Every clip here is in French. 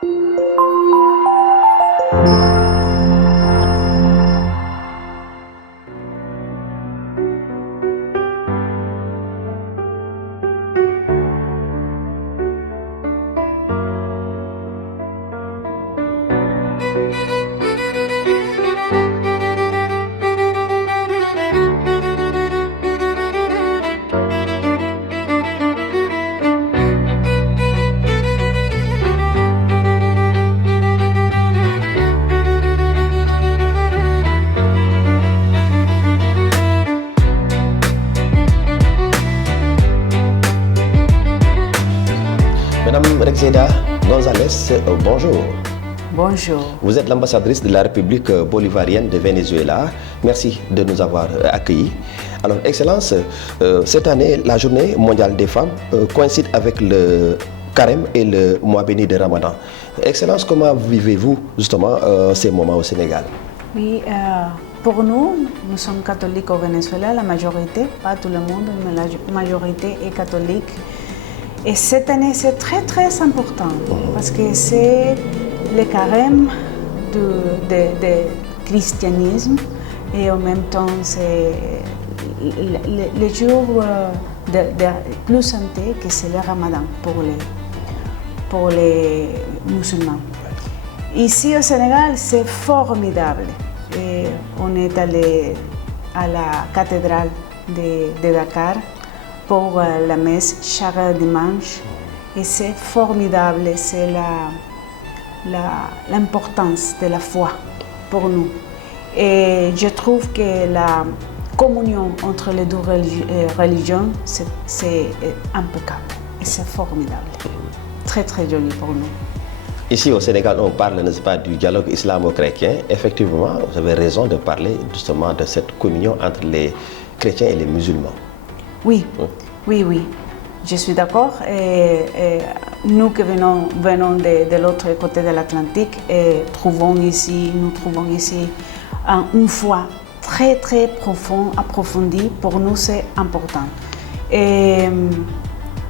Madame Rexeda González, bonjour. Bonjour. Vous êtes l'ambassadrice de la République bolivarienne de Venezuela. Merci de nous avoir accueillis. Alors, Excellence, cette année, la Journée mondiale des femmes coïncide avec le Carême et le mois béni de Ramadan. Excellence, comment vivez-vous justement ces moments au Sénégal? Oui, pour nous, nous sommes catholiques au Venezuela, la majorité, pas tout le monde, mais la majorité est catholique. Et cette année, c'est très très important parce que c'est le carême du christianisme et en même temps, c'est le jour de plus santé que c'est le Ramadan pour les musulmans. Ici au Sénégal, c'est formidable. Et on est allé à la cathédrale de Dakar pour la messe chaque dimanche et c'est formidable, c'est l'importance de la foi pour nous. Et je trouve que la communion entre les deux religions, c'est impeccable et c'est formidable. Très très joli pour nous. Ici au Sénégal, on parle, n'est-ce pas, du dialogue islamo-chrétien. Effectivement, vous avez raison de parler justement de cette communion entre les chrétiens et les musulmans. Oui, oui, oui, je suis d'accord. Nous qui venons de l'autre côté de l'Atlantique, nous trouvons ici une foi très très profonde, approfondie. Pour nous, c'est important. Et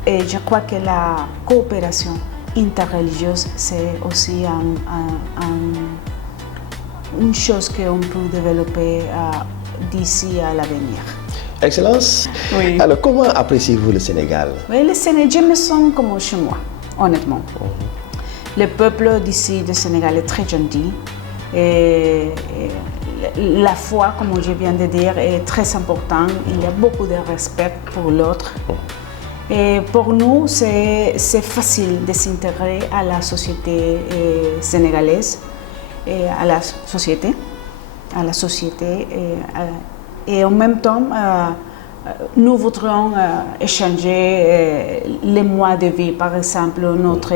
je crois que la coopération interreligieuse, c'est aussi une chose qu'on peut développer d'ici à l'avenir. Excellence, oui. Alors comment appréciez-vous le Sénégal? Oui, le Sénégal, je me sens comme chez moi, honnêtement. Le peuple d'ici, du Sénégal, est très gentil. Et la foi, comme je viens de dire, est très importante. Il y a beaucoup de respect pour l'autre. Et pour nous, c'est facile de s'intégrer à la société sénégalaise, et à la société. Et en même temps, nous voudrions échanger les mois de vie, par exemple, notre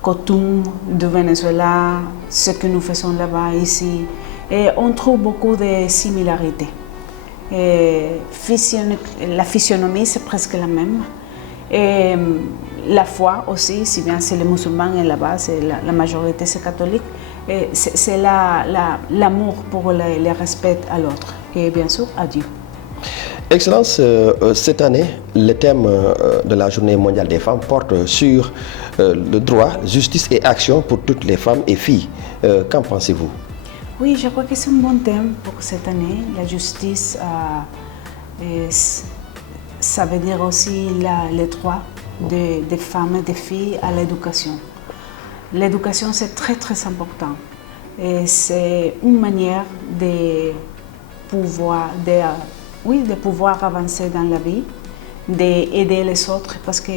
coutume du Venezuela, ce que nous faisons là-bas, ici. Et on trouve beaucoup de similarités. La physionomie, c'est presque la même. Et la foi aussi, si bien c'est les musulmans et là-bas, la majorité c'est catholique. C'est l'amour pour le respect à l'autre et bien sûr à Dieu. Excellence, cette année, le thème de la Journée mondiale des femmes porte sur le droit, justice et action pour toutes les femmes et filles. Qu'en pensez-vous? Oui, je crois que c'est un bon thème pour cette année. La justice, ça veut dire aussi les droits des femmes et des filles à l'éducation. L'éducation, c'est très très important. Et c'est une manière de pouvoir avancer dans la vie, d'aider les autres, parce que,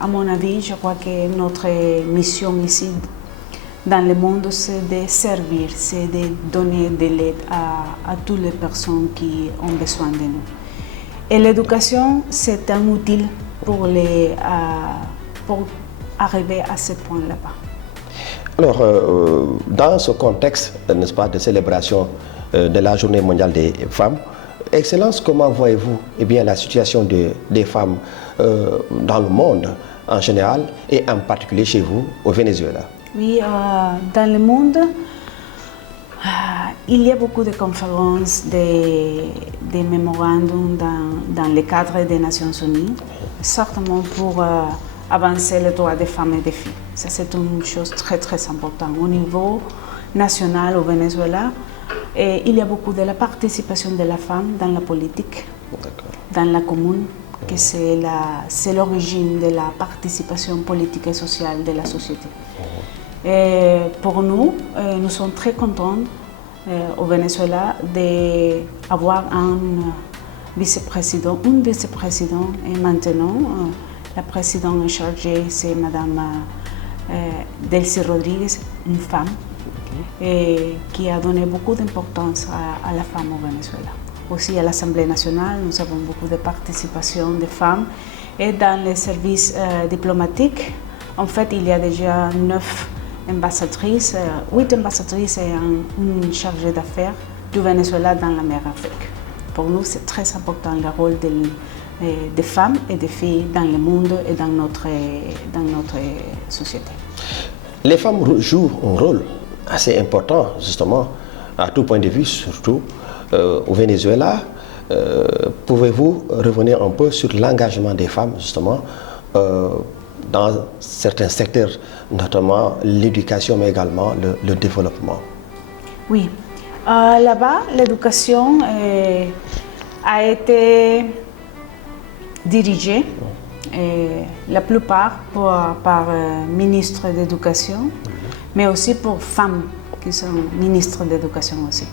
à mon avis, je crois que notre mission ici dans le monde, c'est de servir, c'est de donner de l'aide à toutes les personnes qui ont besoin de nous. Et l'éducation, c'est un outil pour arriver à ce point là-bas. Alors, dans ce contexte, n'est-ce pas, de célébration de la Journée mondiale des femmes, Excellence, comment voyez-vous la situation des femmes dans le monde en général et en particulier chez vous au Venezuela? Oui, dans le monde, il y a beaucoup de conférences, des mémorandums dans le cadre des Nations Unies, certainement pour avancer les droits des femmes et des filles. Ça, c'est une chose très, très importante. Au niveau national au Venezuela, et il y a beaucoup de la participation de la femme dans la politique, dans la commune, que c'est l'origine de la participation politique et sociale de la société. Et pour nous, nous sommes très contents au Venezuela d'avoir un vice-président, et maintenant la présidente chargée, c'est Madame Delcy Rodriguez, une femme, et qui a donné beaucoup d'importance à la femme au Venezuela. Aussi à l'Assemblée nationale, nous avons beaucoup de participation des femmes. Et dans les services diplomatiques, en fait, il y a déjà 9 ambassadrices, 8 ambassadrices et une chargée d'affaires du Venezuela dans la mer Afrique. Pour nous, c'est très important le rôle des femmes et des filles dans le monde et dans notre société. Les femmes jouent un rôle assez important, justement, à tout point de vue, surtout au Venezuela. Pouvez-vous revenir un peu sur l'engagement des femmes, justement, dans certains secteurs, notamment l'éducation, mais également le développement? Oui. Là-bas, l'éducation a été dirigée, la plupart par ministres d'éducation, mais aussi pour femmes qui sont ministres d'éducation aussi.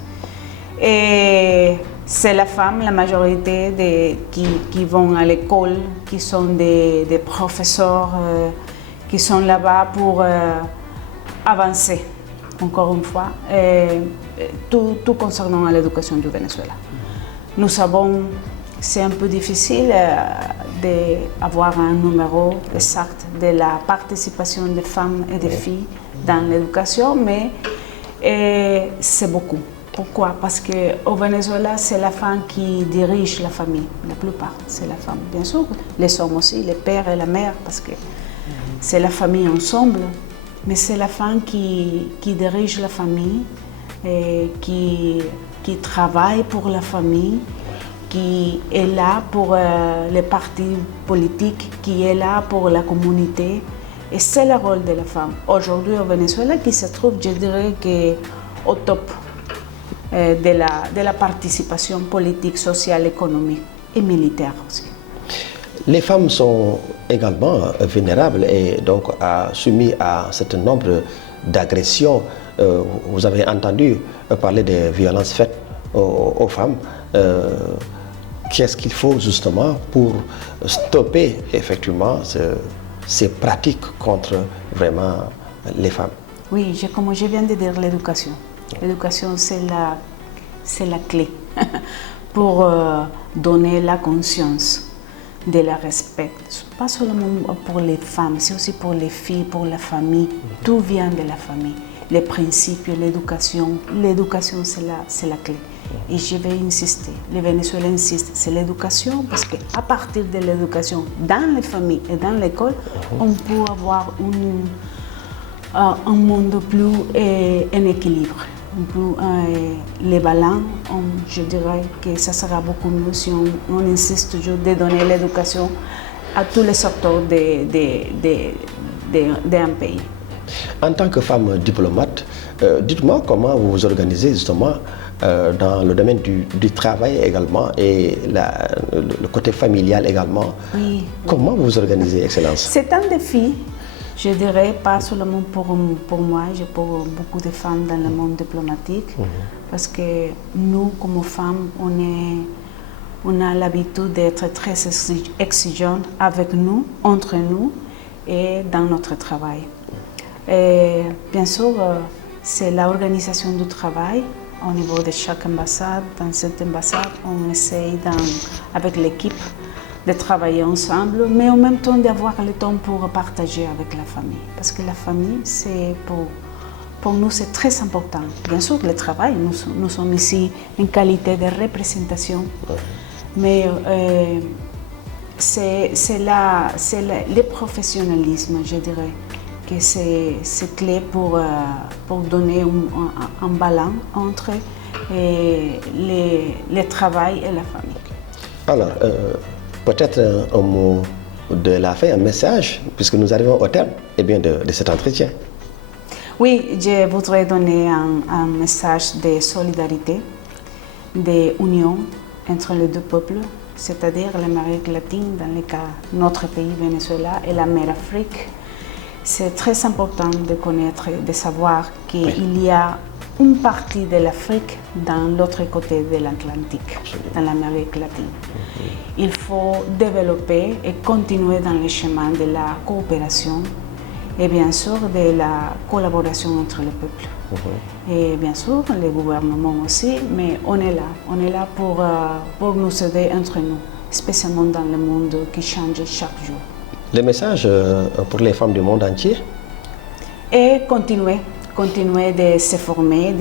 Et c'est la femme, la majorité qui vont à l'école, qui sont des professeurs, qui sont là-bas pour avancer, encore une fois, tout concernant l'éducation du Venezuela. Nous savons, c'est un peu difficile d'avoir un numéro exact de la participation des femmes et des filles dans l'éducation, mais c'est beaucoup. Pourquoi? Parce qu'au Venezuela, c'est la femme qui dirige la famille. La plupart, c'est la femme. Bien sûr, les hommes aussi, les pères et la mère, parce que c'est la famille ensemble. Mais c'est la femme qui dirige la famille, et qui travaille pour la famille, qui est là pour les partis politiques, qui est là pour la communauté. Et c'est le rôle de la femme. Aujourd'hui, au Venezuela, qui se trouve, je dirais, au top de la participation politique, sociale, économique et militaire aussi. Les femmes sont également vulnérables et donc soumises à un certain nombre d'agressions. Vous avez entendu parler des violences faites aux femmes. Qu'est-ce qu'il faut justement pour stopper effectivement ces pratiques contre vraiment les femmes? Oui, comme je viens de dire, l'éducation. L'éducation, c'est la clé pour donner la conscience de la respect. Pas seulement pour les femmes, c'est aussi pour les filles, pour la famille. Tout vient de la famille. Les principes, l'éducation. L'éducation, c'est la clé. Et je vais insister, les Vénézuéliens insistent, c'est l'éducation, parce qu'à partir de l'éducation, dans les familles et dans l'école, on peut avoir un monde plus en équilibre. Les ballons, je dirais que ça sera beaucoup mieux si on insiste toujours de donner l'éducation à tous les secteurs d'un pays. En tant que femme diplomate, dites-moi comment vous vous organisez justement dans le domaine du travail également et le côté familial également. Oui. Comment vous vous organisez, Excellence? C'est un défi. Je dirais pas seulement pour moi, pour beaucoup de femmes dans le monde diplomatique, parce que nous, comme femmes, on a l'habitude d'être très exigeantes avec nous, entre nous et dans notre travail. Et bien sûr, c'est l'organisation du travail au niveau de chaque ambassade. Dans cette ambassade, on essaye avec l'équipe de travailler ensemble, mais en même temps d'avoir le temps pour partager avec la famille. Parce que la famille, pour nous, c'est très important. Bien sûr, le travail, nous sommes ici en qualité de représentation, mais c'est le professionnalisme, je dirais, que c'est clé pour donner un balance entre le travail et la famille. Alors, peut-être un mot de la fin, un message, puisque nous arrivons au terme de cet entretien. Oui, je voudrais donner un message de solidarité, d'union entre les deux peuples, c'est-à-dire l'Amérique latine, dans le cas de notre pays Venezuela, et la mer Afrique. C'est très important de connaître, de savoir qu'il y a une partie de l'Afrique dans l'autre côté de l'Atlantique, dans l'Amérique latine. Il faut développer et continuer dans le chemin de la coopération et bien sûr de la collaboration entre les peuples. Et bien sûr, les gouvernements aussi, mais on est là pour nous aider entre nous, spécialement dans le monde qui change chaque jour. Le message pour les femmes du monde entier? Et continuer de se former,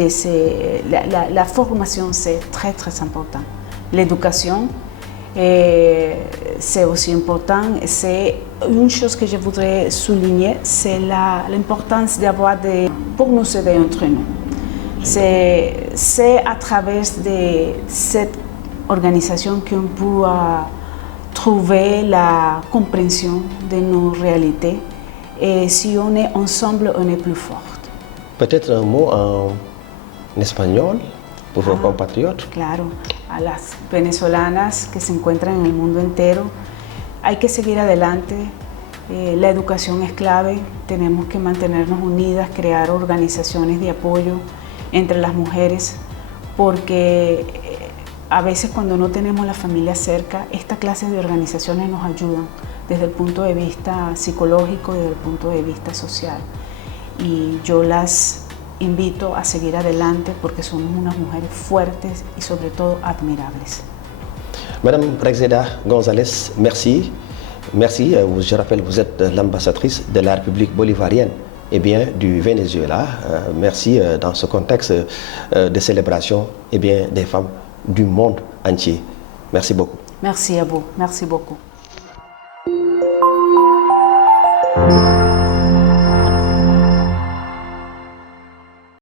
la formation c'est très très important. L'éducation c'est aussi important. C'est une chose que je voudrais souligner, c'est l'importance d'avoir pour nous aider entre nous. C'est à travers de cette organisation qu'on peut trouver la compréhension de nos réalités. Et si on est ensemble, on est plus fort. Peut-être un mot en espagnol pour vos compatriotes. Claro, a las venezolanas que se encuentran en el mundo entero, hay que seguir adelante. La educación es clave, tenemos que mantenernos unidas, crear organizaciones de apoyo entre las mujeres, porque a veces cuando no tenemos la familia cerca, esta clase de organizaciones nos ayudan desde el punto de vista psicológico y desde el punto de vista social. Y yo las invito a seguir adelante porque somos unas mujeres fuertes y sobre todo admirables. Madame Rexeda González, merci. Merci, je rappelle, vous êtes l'ambassadrice de la République bolivarienne du Venezuela. Merci dans ce contexte de célébration des femmes du monde entier. Merci beaucoup. Merci à vous, merci beaucoup.